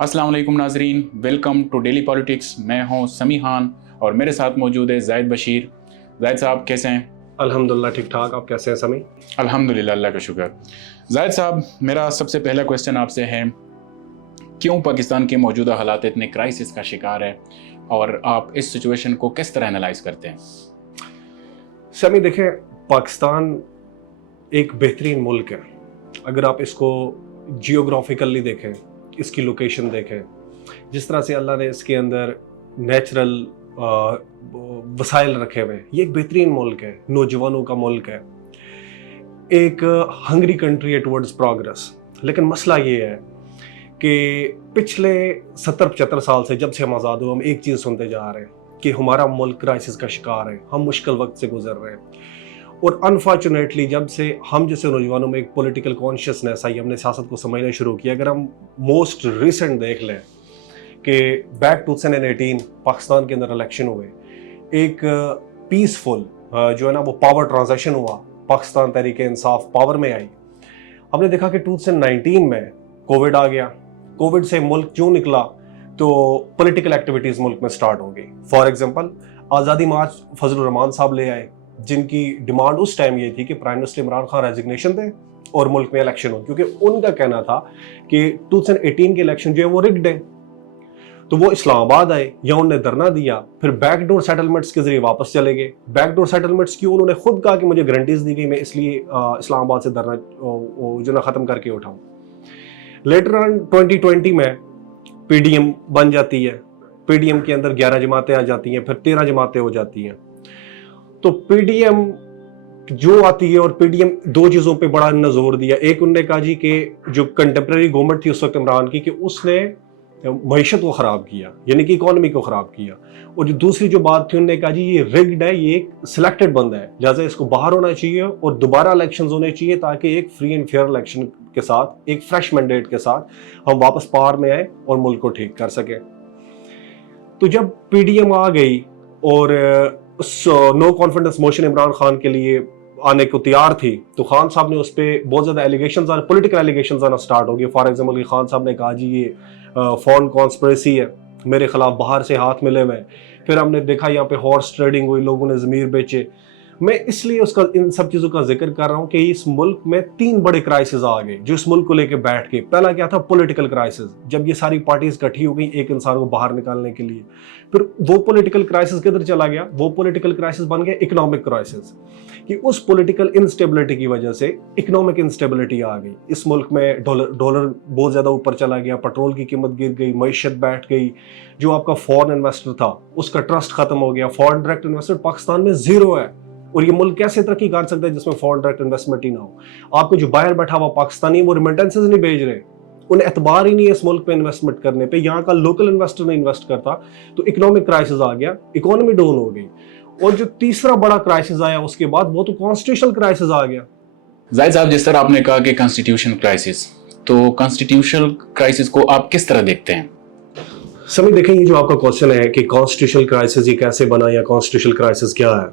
अस्सलाम वालेकुम नाजरीन, वेलकम टू डेली पॉलिटिक्स। मैं हूं समी खान और मेरे साथ मौजूद है जाहिद बशीर। जाहिद साहब कैसे हैं? अल्हम्दुलिल्लाह ठीक ठाक। आप कैसे हैं समी? अल्हम्दुलिल्लाह, अल्लाह का शुक्र। जाहिद साहब, मेरा सबसे पहला क्वेश्चन आपसे है, क्यों पाकिस्तान के मौजूदा हालात इतने क्राइसिस का शिकार है और आप इस सिचुएशन को किस तरह एनालाइज करते हैं? समी देखें, पाकिस्तान एक बेहतरीन मुल्क है। अगर आप इसको जियोग्राफिकली देखें, इसकी लोकेशन देखें, जिस तरह से अल्लाह ने इसके अंदर नेचुरल वसाइल रखे हुए हैं, ये एक बेहतरीन मुल्क है, नौजवानों का मुल्क है, एक हंग्री कंट्री है टुवर्ड्स प्रोग्रेस। लेकिन मसला ये है कि पिछले 70-75 साल से, जब से हम आज़ाद हुए, हम एक चीज़ सुनते जा रहे हैं कि हमारा मुल्क क्राइसिस का शिकार है, हम मुश्किल वक्त से गुजर रहे हैं। और अनफॉर्चुनेटली जब से हम जैसे नौजवानों में एक पॉलिटिकल कॉन्शियसनेस आई, हमने सियासत को समझना शुरू किया। अगर हम मोस्ट रिसेंट देख लें कि बैक 2018 पाकिस्तान के अंदर इलेक्शन हुए, एक पीसफुल जो है ना वो पावर ट्रांजिशन हुआ, पाकिस्तान तहरीक इंसाफ पावर में आई। हमने देखा कि 2019 में कोविड आ गया। कोविड से मुल्क क्यों निकला? तो पॉलिटिकल एक्टिविटीज़ मुल्क में स्टार्ट हो गई। फॉर एग्जांपल, आज़ादी मार्च फजलुर रहमान साहब ले आए, जिनकी डिमांड उस टाइम ये थी कि prime minister Imran Khan resignation दें और मुल्क में इलेक्शन हो, क्योंकि उनका कहना था कि 2018 के इलेक्शन जो है वो रिग्ड है। तो वो इस्लामाबाद आए, या उन्होंने धरना दिया, फिर बैकडोर सेटलमेंट्स के जरिए वापस चले गए। बैकडोर सेटलमेंट्स क्यों? उन्होंने खुद कहा कि मुझे गारंटीज दी गई, मैं इसलिए इस्लामाबाद से धरना जो ना ख़त्म करके उठाऊँ। लेटर ऑन 2020 में पीडीएम बन जाती है, पीडीएम के अंदर 11 जमातें आ जाती हैं, फिर 13 जमातें हो जाती हैं। तो पीडीएम जो आती है, और पीडीएम दो चीज़ों पे बड़ा जोर दिया। एक, उन्होंने कहा जी कि जो कंटेम्प्रेरी गवर्नमेंट थी उस वक्त इमरान की, कि उसने मईशत को ख़राब किया, यानी कि इकोनॉमी को ख़राब किया। और जो दूसरी जो बात थी, उन्होंने कहा जी ये रिग्ड है, ये एक सिलेक्टेड बंदा है, लिहाजा इसको बाहर होना चाहिए और दोबारा इलेक्शंस होने चाहिए, ताकि एक फ्री एंड फेयर इलेक्शन के साथ, एक फ्रेश मैंडेट के साथ हम वापस पावर में आए और मुल्क को ठीक कर सकें। तो जब पीडीएम आ गई और no confidence motion Imran Khan के लिए आने को तैयार थी, तो खान साहब ने उस पर बहुत ज़्यादा एलिगेशंस आने, पॉलिटिकल एलिगेशंस आना स्टार्ट हो गए। फॉर एग्जांपल, खान साहब ने कहा जी ये फॉरेन कॉन्स्पिरेसी है, मेरे खिलाफ बाहर से हाथ मिले हुए। फिर हमने देखा यहाँ पे हॉर्स ट्रेडिंग हुई, लोगों ने ज़मीर बेचे। मैं इसलिए उसका, इन सब चीज़ों का जिक्र कर रहा हूँ कि इस मुल्क में 3 बड़े क्राइसिस आ गए जो इस मुल्क को लेकर बैठ के। पहला क्या था? पॉलिटिकल क्राइसिस, जब ये सारी पार्टीज इकट्ठी हो गई एक इंसान को बाहर निकालने के लिए। फिर वो पॉलिटिकल क्राइसिस किधर चला गया? वो पॉलिटिकल क्राइसिस बन गया इकोनॉमिक क्राइसिस, कि उस पॉलिटिकल इंस्टेबिलिटी की वजह से इकोनॉमिक इंस्टेबिलिटी आ गई। इस मुल्क में डॉलर बहुत ज़्यादा ऊपर चला गया, पेट्रोल की कीमत गिर गई, मईशत बैठ गई। जो आपका फॉरेन इन्वेस्टर था उसका ट्रस्ट खत्म हो गया, फॉरेन डायरेक्ट इन्वेस्टमेंट पाकिस्तान में जीरो है। और ये मुल्क कैसे तरक्की कर सकता है जिसमें फॉरेन डायरेक्ट इन्वेस्टमेंट ही ना हो? आपको जो बाहर बैठा हुआ पाकिस्तानी, वो रिमिटेंसेस नहीं भेज रहे, उन्हें एतबार ही नहीं है इस मुल्क पे इन्वेस्टमेंट करने पे, यहाँ का लोकल इन्वेस्टर नहीं इन्वेस्ट करता। तो इकोनॉमिक क्राइसिस आ गया, इकोनॉमी डाउन हो गई। और जो तीसरा बड़ा क्राइसिस आया उसके बाद, वो तो कॉन्स्टिट्यूशनल क्राइसिस आ गया। जाहिद साहब, जिस तरह आपने कहा कि कॉन्स्टिट्यूशन क्राइसिस, तो कॉन्स्टिट्यूशनल क्राइसिस को आप किस तरह देखते हैं? समी देखें, ये जो आपका क्वेश्चन है कि कॉन्स्टिट्यूशनल क्राइसिस ये कैसे बना, या कॉन्स्टिट्यूशनल क्राइसिस क्या है,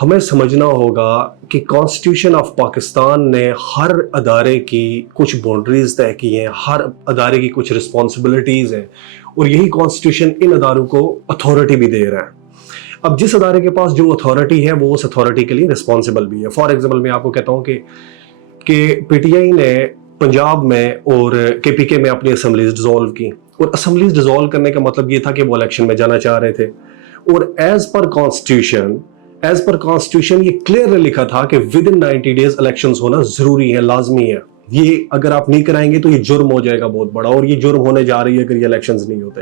हमें समझना होगा कि कॉन्स्टिट्यूशन ऑफ पाकिस्तान ने हर अदारे की कुछ बाउंड्रीज तय की हैं, हर अदारे की कुछ रिस्पॉन्सिबिलिटीज़ हैं, और यही कॉन्स्टिट्यूशन इन अदारों को अथॉरिटी भी दे रहा है। अब जिस अदारे के पास जो अथॉरिटी है, वो उस अथॉरिटी के लिए रिस्पॉन्सिबल भी है। फॉर एग्जाम्पल, मैं आपको कहता हूँ कि पीटीआई ने पंजाब में और केपीके में अपनी असम्बलीज डिसॉल्व की, और असम्बलीज डिसॉल्व करने का मतलब ये था कि वो इलेक्शन में जाना चाह रहे थे। और एज पर कॉन्स्टिट्यूशन ये क्लियर लिखा था कि विद इन 90 डेज इलेक्शंस होना जरूरी है, लाजमी है। ये अगर आप नहीं कराएंगे तो ये जुर्म हो जाएगा बहुत बड़ा, और ये जुर्म होने जा रही है अगर ये इलेक्शंस नहीं होते।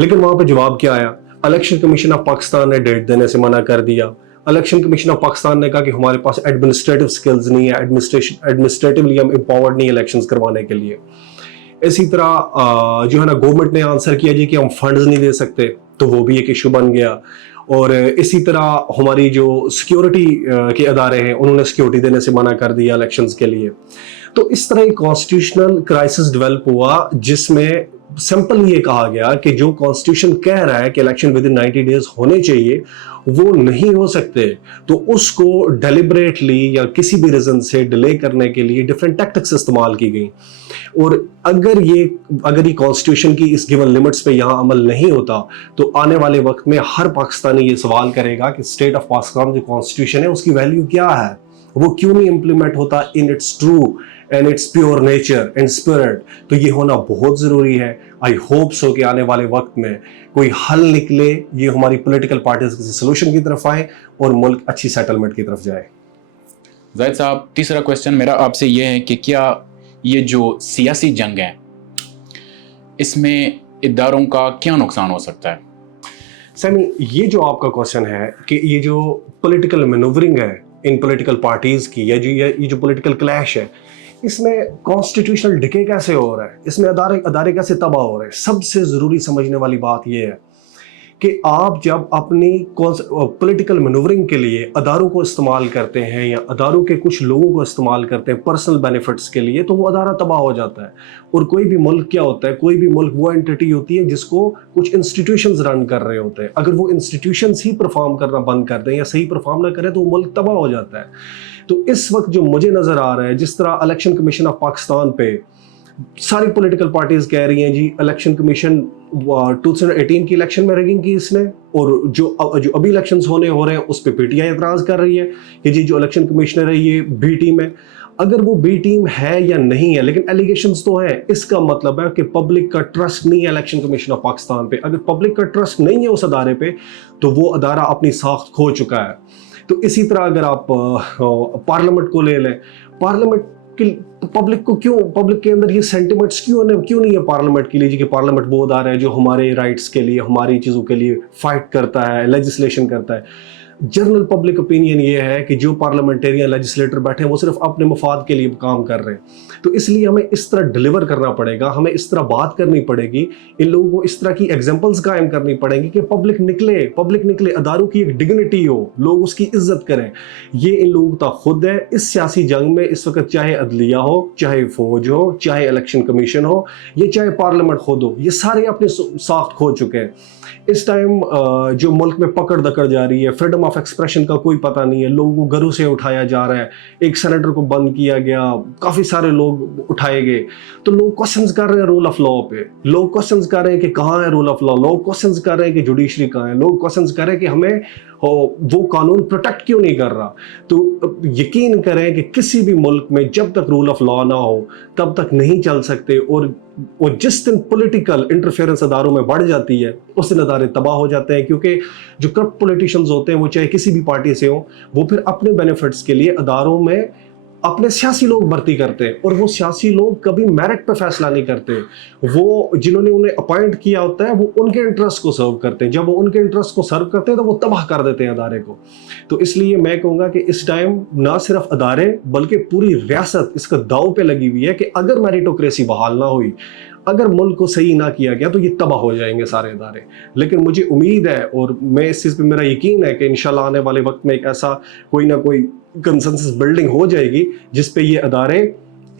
लेकिन वहां पे जवाब क्या आया? इलेक्शन कमीशन ऑफ पाकिस्तान ने डेट देने से मना कर दिया। इलेक्शन कमीशन ऑफ पाकिस्तान ने कहा कि हमारे पास एडमिनिस्ट्रेटिव स्किल्स नहीं है, एडमिनिस्ट्रेटिवली हम एम्पावर्ड नहीं इलेक्शंस करवाने के लिए। इसी तरह जो है ना, गवर्नमेंट ने आंसर किया जी कि हम फंड्स नहीं दे सकते, तो वो भी एक इशू बन गया। और इसी तरह हमारी जो सिक्योरिटी के अदारे हैं, उन्होंने सिक्योरिटी देने से मना कर दिया इलेक्शंस के लिए। तो इस तरह एक कॉन्स्टिट्यूशनल क्राइसिस डेवलप हुआ, जिसमें सिंपल ये कहा गया कि जो कॉन्स्टिट्यूशन कह रहा है कि इलेक्शन विद इन 90 डेज होने चाहिए वो नहीं हो सकते, तो उसको डेलिबरेटली या किसी भी रीजन से डिले करने के लिए डिफरेंट टैक्टिक्स इस्तेमाल की गई। और अगर ये कॉन्स्टिट्यूशन की इस गिवन लिमिट्स पे यहाँ अमल नहीं होता तो आने वाले वक्त में हर पाकिस्तानी ये सवाल करेगा कि स्टेट ऑफ पाकिस्तान जो कॉन्स्टिट्यूशन है उसकी वैल्यू क्या है, वो क्यों नहीं इम्प्लीमेंट होता in its true and it's pure nature and spirit. तो ये होना बहुत ज़रूरी है। आई होप सो कि आने वाले वक्त में कोई हल निकले, ये हमारी पॉलिटिकल पार्टीज किसी सोल्यूशन की तरफ आए और मुल्क अच्छी सेटलमेंट की तरफ जाए। जाहिद साहब, तीसरा क्वेश्चन मेरा आपसे ये है कि क्या ये जो सियासी जंग है इसमें इदारों का क्या नुकसान हो सकता है? सैमी, ये जो आपका क्वेश्चन है कि ये जो पॉलिटिकल मैनूवरिंग है इन पॉलिटिकल पार्टीज की, या ये जो पॉलिटिकल क्लैश है, इसमें कॉन्स्टिट्यूशनल डिके कैसे हो रहा है, इसमें अदारे कैसे तबाह हो रहे हैं। सबसे ज़रूरी समझने वाली बात यह है कि आप जब अपनी पॉलिटिकल मैनूवरिंग के लिए अदारों को इस्तेमाल करते हैं या अदारों के कुछ लोगों को इस्तेमाल करते हैं पर्सनल बेनिफिट्स के लिए, तो वो अदारा तबाह हो जाता है। और कोई भी मुल्क क्या होता है, कोई भी मुल्क वो एंटिटी होती है जिसको कुछ इंस्टीट्यूशंस रन कर रहे होते हैं। अगर वो इंस्टीट्यूशंस ही परफॉर्म करना बंद कर दें या सही परफॉर्म ना करें तो वो मुल्क तबाह हो जाता है। तो इस वक्त जो मुझे नज़र आ रहा है, जिस तरह इलेक्शन कमीशन ऑफ पाकिस्तान पे सारी पॉलिटिकल पार्टीज कह रही हैं जी इलेक्शन कमीशन 2018 की इलेक्शन में रैगिंग की इसने, और जो अभी इलेक्शंस हो रहे हैं उस पर पीटीआई एतराज़ कर रही है कि जी जो इलेक्शन कमिश्नर है ये बी टीम है। अगर वो बी टीम है या नहीं है, लेकिन एलिगेशंस तो हैं, इसका मतलब है कि पब्लिक का ट्रस्ट नहीं है इलेक्शन कमीशन ऑफ पाकिस्तान पे। अगर पब्लिक का ट्रस्ट नहीं है उस अदारे पे तो वो अदारा अपनी साख्त खो चुका है। तो इसी तरह अगर आप पार्लियामेंट को ले लें, पार्लियामेंट पब्लिक के अंदर ये सेंटिमेंट्स क्यों नहीं है पार्लियामेंट के लिए जी कि पार्लियामेंट वो अदारा है जो हमारे राइट्स के लिए, हमारी चीज़ों के लिए फाइट करता है, लेजिस्लेशन करता है। जनरल पब्लिक ओपिनियन ये है कि जो पार्लियामेंटेरियन लेजिस्लेटर बैठे हैं वो सिर्फ अपने मफाद के लिए काम कर रहे हैं। तो इसलिए हमें इस तरह डिलीवर करना पड़ेगा, हमें इस तरह बात करनी पड़ेगी, इन लोगों को इस तरह की एग्जांपल्स कायम करनी पड़ेंगी कि पब्लिक निकले, अदारों की एक डिग्निटी हो, लोग उसकी इज्जत करें। ये इन लोगों का खुद है। इस सियासी जंग में इस वक्त चाहे अदलिया हो, चाहे फौज हो, चाहे इलेक्शन कमीशन हो, ये चाहे पार्लियामेंट खुद हो, ये सारे अपने साख्त खो चुके हैं। इस टाइम जो मुल्क में पकड़ दकड़ जा रही है, फ्रीडम ऑफ एक्सप्रेशन का कोई पता नहीं है, लोगों को घरों से उठाया जा रहा है, एक सेनेटर को बंद किया गया, काफ़ी सारे लोग उठाए गए। तो लोग क्वेश्चंस कर रहे हैं रूल ऑफ लॉ पे, लोग क्वेश्चंस कर रहे हैं कि कहाँ है रूल ऑफ लॉ, लोग क्वेश्चंस कर रहे हैं कि जुडिशरी कहाँ है, लोग क्वेश्चंस कर रहे हैं कि हमें वो कानून प्रोटेक्ट क्यों नहीं कर रहा। तो यकीन करें कि किसी भी मुल्क में जब तक रूल ऑफ लॉ ना हो तब तक नहीं चल सकते। और जिस दिन पॉलिटिकल इंटरफेरेंस अदारों में बढ़ जाती है उस दिन अदारे तबाह हो जाते हैं, क्योंकि जो करप्ट पॉलिटिशियंस होते हैं वो चाहे किसी भी पार्टी से हो, वो फिर अपने बेनिफिट्स के लिए अदारों में अपने सियासी लोग भर्ती करते हैं। और वो सियासी लोग कभी मेरिट पे फैसला नहीं करते, वो जिन्होंने उन्हें अपॉइंट किया होता है वो उनके इंटरेस्ट को सर्व करते हैं। जब वो उनके इंटरेस्ट को सर्व करते हैं तो वो तबाह कर देते हैं अदारे को। तो इसलिए मैं कहूँगा कि इस टाइम ना सिर्फ अदारे बल्कि पूरी रियासत इसका दाव पे लगी हुई है कि अगर मेरिटोक्रेसी बहाल ना हुई, अगर मुल्क को सही ना किया गया तो ये तबाह हो जाएंगे सारे इदारे। लेकिन मुझे उम्मीद है और मैं इस चीज़ पे मेरा यकीन है कि इंशाल्लाह आने वाले वक्त में एक ऐसा कोई ना कोई कंसेंसस बिल्डिंग हो जाएगी जिस पे ये अदारे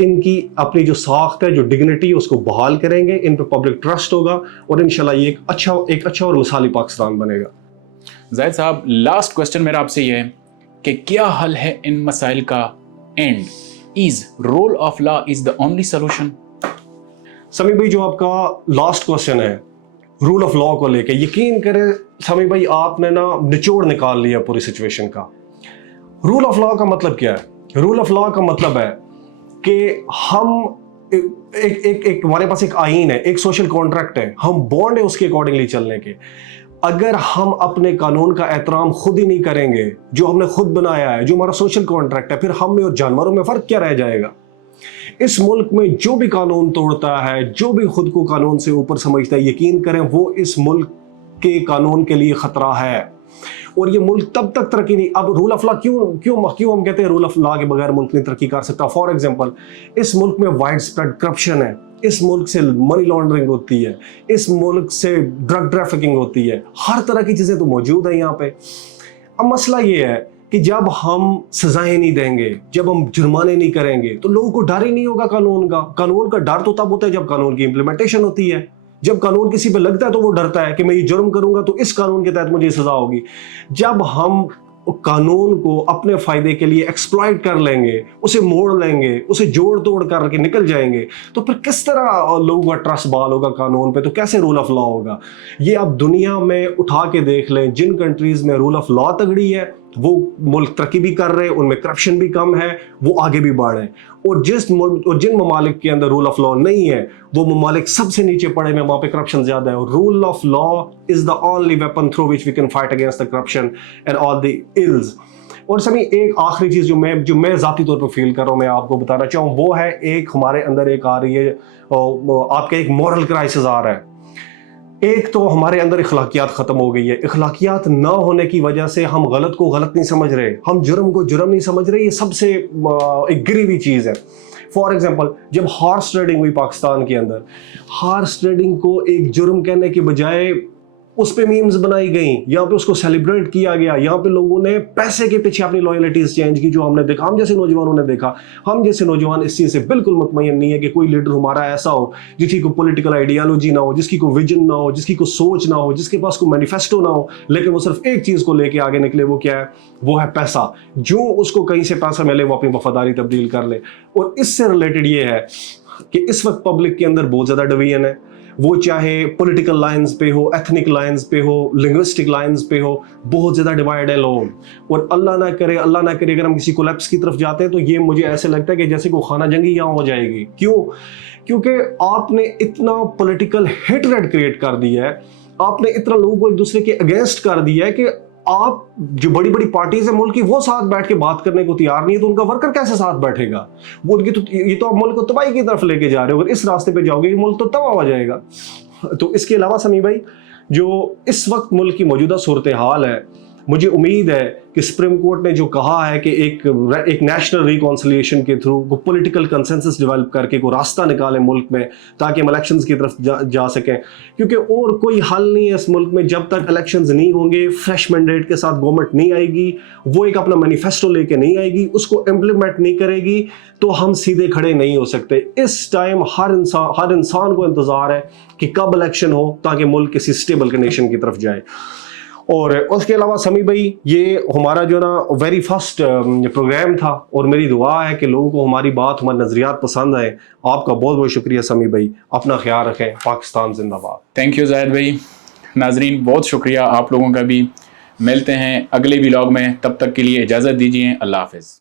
इनकी अपनी जो साख्त है, जो डिग्निटी है, उसको बहाल करेंगे, इन पे पब्लिक ट्रस्ट होगा और इंशाल्लाह ये एक अच्छा और मिसाली पाकिस्तान बनेगा। जाहिद साहब, लास्ट क्वेश्चन मेरा आपसे ये है कि क्या हल है इन मसाइल का end? Is rule of law is the only solution? Sami भाई, जो आपका लास्ट क्वेश्चन है रूल ऑफ लॉ को लेके, यकीन करें समी भाई आपने ना निचोड़ निकाल लिया पूरी सिचुएशन का। रूल ऑफ लॉ का मतलब क्या है? रूल ऑफ लॉ का मतलब है कि हम एक हमारे पास एक आईन है, एक सोशल कॉन्ट्रैक्ट है, हम बॉन्ड है उसके अकॉर्डिंगली चलने के। अगर हम अपने कानून का एहतराम खुद ही नहीं करेंगे, जो हमने खुद बनाया है, जो हमारा सोशल कॉन्ट्रैक्ट है, फिर हम में और जानवरों में फर्क क्या रह जाएगा? इस मुल्क में जो भी कानून तोड़ता है, जो भी खुद को कानून से ऊपर समझता है, यकीन करें वो इस मुल्क के कानून के लिए खतरा है। और ये मुल्क तब तक तरक्की नहीं, अब रूल ऑफ लॉ क्यों हम कहते हैं रूल ऑफ लॉ के बगैर मुल्क नहीं तरक्की कर सकता? फॉर एग्जांपल, इस मुल्क में वाइड स्प्रेड करप्शन है, इस मुल्क से मनी लॉन्ड्रिंग होती है, इस मुल्क से ड्रग ट्रैफिकिंग होती है, हर तरह की चीजें तो मौजूद है यहाँ पे। अब मसला ये है कि जब हम सजाएं नहीं देंगे, जब हम जुर्माने नहीं करेंगे, तो लोगों को डर ही नहीं होगा कानून का। कानून का डर तो तब होता है जब कानून की इंप्लीमेंटेशन होती है। جب قانون کسی پہ لگتا ہے تو وہ ڈرتا ہے کہ میں یہ جرم کروں گا تو اس قانون کے تحت مجھے سزا ہوگی. جب ہم قانون کو اپنے فائدے کے لیے ایکسپلائٹ کر لیں گے, اسے موڑ لیں گے, اسے جوڑ توڑ کر کے نکل جائیں گے, تو پھر کس طرح لوگوں کا ٹرسٹ بحال ہوگا قانون پہ؟ تو کیسے رول آف لا ہوگا؟ یہ آپ دنیا میں اٹھا کے دیکھ لیں, جن کنٹریز میں رول آف لا تگڑی ہے وہ ملک ترقی بھی کر رہے ہیں, ان میں کرپشن بھی کم ہے, وہ آگے بھی بڑھ رہے ہیں. اور جن ممالک کے اندر رول آف لا نہیں ہے وہ ممالک سب سے نیچے پڑے ہیں, وہاں پہ کرپشن زیادہ ہے. اور rule of law is the only weapon through which we can fight against the corruption and all the else. اور سمی ایک آخری چیز جو میں ذاتی طور پر فیل کر رہا ہوں, میں آپ کو بتانا چاہوں, وہ ہے ایک ہمارے اندر ایک آ رہی ہے, آپ کا ایک مورل کرائسس آ رہا ہے. ایک تو ہمارے اندر اخلاقیات ختم ہو گئی ہے. اخلاقیات نہ ہونے کی وجہ سے ہم غلط کو غلط نہیں سمجھ رہے, ہم جرم کو جرم نہیں سمجھ رہے. یہ سب سے ایک گری ہوئی چیز ہے. فار ایگزامپل, جب ہارس ٹریڈنگ ہوئی پاکستان کے اندر, ہارس ٹریڈنگ کو ایک جرم کہنے کے بجائے اس پہ میمز بنائی گئیں, یہاں پہ اس کو سیلیبریٹ کیا گیا, یہاں پہ لوگوں نے پیسے کے پیچھے اپنی لائلٹیز چینج کی, جو ہم نے دیکھا. ہم جیسے نوجوانوں نے دیکھا, ہم جیسے نوجوان اس چیز سے بالکل مطمئن نہیں ہے کہ کوئی لیڈر ہمارا ایسا ہو جس کی کوئی پولیٹیکل آئیڈیالوجی نہ ہو, جس کی کوئی ویژن نہ ہو, جس کی کوئی سوچ نہ ہو, جس کے پاس کوئی مینیفیسٹو نہ ہو, لیکن وہ صرف ایک چیز کو لے کے آگے نکلے. وہ کیا ہے؟ وہ ہے پیسہ. جو اس کو کہیں سے پیسہ ملے وہ اپنی وفاداری تبدیل کر لے. اور اس سے ریلیٹڈ یہ ہے کہ اس وقت پبلک کے اندر بہت زیادہ ڈویژن ہے, وہ چاہے پولیٹیکل لائنز پہ ہو, ایتھنک لائنز پہ ہو, لنگوسٹک لائنز پہ ہو, بہت زیادہ ڈیوائڈ ہے لوگ. اور اللہ نہ کرے اگر ہم کسی کولیپس کی طرف جاتے ہیں تو یہ مجھے ایسے لگتا ہے کہ جیسے کوئی خانہ جنگی یہاں ہو جائے گی. کیونکہ آپ نے اتنا پولیٹیکل ہیٹریڈ کریٹ کر دیا ہے, آپ نے اتنا لوگوں کو ایک دوسرے کے اگینسٹ کر دیا ہے کہ آپ جو بڑی بڑی پارٹیز ہیں ملک کی, وہ ساتھ بیٹھ کے بات کرنے کو تیار نہیں ہے, تو ان کا ورکر کیسے ساتھ بیٹھے گا؟ وہ ان کی یہ تو آپ ملک کو تباہی کی طرف لے کے جا رہے ہو. اگر اس راستے پہ جاؤ گے یہ ملک تو تباہ ہو جائے گا. تو اس کے علاوہ سمی بھائی, جو اس وقت ملک کی موجودہ صورتحال ہے, مجھے امید ہے کہ سپریم کورٹ نے جو کہا ہے کہ ایک نیشنل ریکانسیلیشن کے تھرو پولیٹیکل کنسنسس ڈیولپ کر کے کوئی راستہ نکالے ملک میں, تاکہ ہم الیکشنز کی طرف جا سکیں. کیونکہ اور کوئی حل نہیں ہے اس ملک میں جب تک الیکشنز نہیں ہوں گے, فریش مینڈیٹ کے ساتھ گورنمنٹ نہیں آئے گی, وہ ایک اپنا مینیفیسٹو لے کے نہیں آئے گی, اس کو امپلیمنٹ نہیں کرے گی, تو ہم سیدھے کھڑے نہیں ہو سکتے. اس ٹائم ہر انسان کو انتظار ہے کہ کب الیکشن ہو تاکہ ملک کسی اسٹیبل کنڈیشن کی طرف جائے. اور اس کے علاوہ سمی بھائی, یہ ہمارا جو نا ویری فرسٹ پروگرام تھا, اور میری دعا ہے کہ لوگوں کو ہماری بات, ہمارے نظریات پسند آئے. آپ کا بہت بہت شکریہ سمی بھائی, اپنا خیال رکھیں. پاکستان زندہ باد. تھینک یو زاہد بھائی. ناظرین بہت شکریہ آپ لوگوں کا بھی. ملتے ہیں اگلے ولاگ میں, تب تک کے لیے اجازت دیجیے. اللہ حافظ.